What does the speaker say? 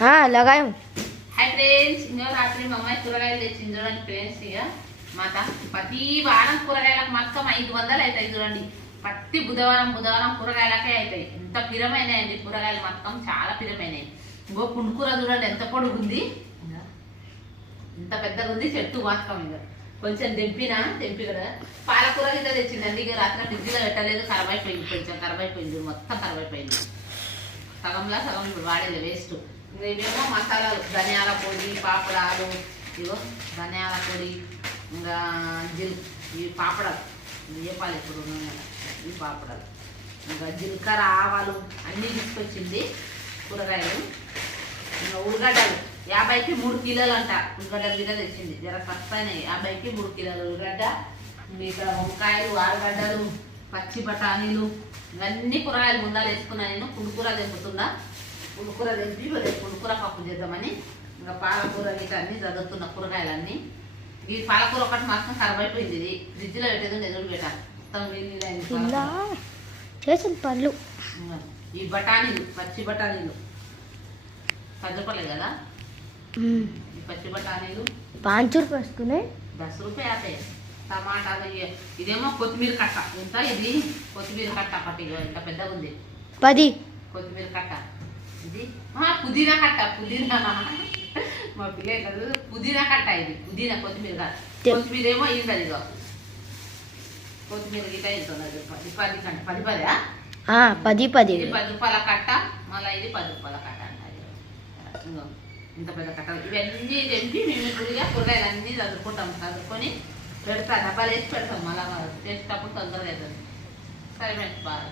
लगायम hi friends इंजो रात्रि mummy కూరగాయలు తెచ్చింది చూడండి ఫ్రెండ్స్ ఇక మాత ప్రతి వారం కూరగాయలకు మొత్తం 500 అవుతాయి చూడండి ప్రతి బుధవారం కూరగాయలకే అవుతాయి ఎంత పిరమైనాయండి కూరగాయలు మొత్తం చాలా పిరమైనాయి ఇంకో పుండుకూర చూడండి ఎంత పొడుగుంది ఇంత పెద్దగా ఉంది చెట్టు మాత్రం ఇక కొంచెం తెంపి కదా పాలకూర గిట్ట తెచ్చిందండి ఇక రాత్రి ఫ్రిడ్జ్లో పెట్టలేదు ఖరాబ్ అయిపోయింది కొంచెం ఖరాబ్ అయిపోయింది మొత్తం ఖరాబ్ అయిపోయింది సగంలో సగం ఇప్పుడు వాడేది వేస్ట్ ఇవేమో మసాలాలు ధనియాల పొడి పాపడాలు ఇగో ధనియాల పొడి ఇంకా ఇవి పాపడాలు చెప్పాలి ఇప్పుడు ఈ పాపడాలు ఇంకా జీలకర్ర ఆవాలు అన్నీ తీసుకొచ్చింది కూరగాయలు ఇంకా ఉల్లిగడ్డలు 50కి 3 కిలోలు అంట ఉల్లిగడ్డలు కూడా తెచ్చింది జర సస్తాయినాయి 50కి 3 కిలోలు ఉల్లిగడ్డ ఇక్కడ వంకాయలు ఆలుగడ్డలు పచ్చి బఠానీలు ఇవన్నీ కూరగాయలు ముందాలు వేసుకున్నా నేను పుండుకూర తెంపుతున్నా పుండుకూర తెంపి పుండుకూర పప్పు చేద్దామని ఇంకా పాలకూర గిట్ట అన్నీ చదువుతున్న కూరగాయలన్నీ ఈ పాలకూర ఒకటి మాత్రం ఖరాబ్ అయిపోయింది ఇది ఫ్రిడ్జ్లో పెట్టేది ఎదురు పెట్టాలి మొత్తం చేసిన పళ్ళు ఈ బఠానీలు పచ్చి బఠానీలు 10 రూపాయలు కదా ఈ పచ్చి బఠానీలు 5 రూపాయలు వస్తున్నాయి 10 రూపాయలు అవుతాయి టమాటాలు ఇదేమో కొత్తిమీర కట్ట ఇంత ఇది కొత్తిమీర కట్ట ఒకటి ఇంత పెద్దగా ఉంది 10 కొత్తిమీర కట్ట ఇది పుదీనా కట్ట పుదీనా మా పిల్లలు పుదీనా కట్ట ఇది పుదీనా కొత్తిమీర కొత్తిమీర ఏమో ఇది ఇదిగో కొత్తిమీర గిట్ట ఇంతున్నది 10 కంటే 10 రూపాయల కట్ట మళ్ళీ ఇది 10 రూపాయల కట్ట అంటారు ఇంత పెద్ద కట్ట ఇవన్నీ తెంపి మేము కూరగాయలు అన్నీ చదువుకొని పెడతా డబ్బాలు వేసి పెడతాం మళ్ళీ చేసేటప్పుడు తొందరగా అవుతుంది సరే బాయ్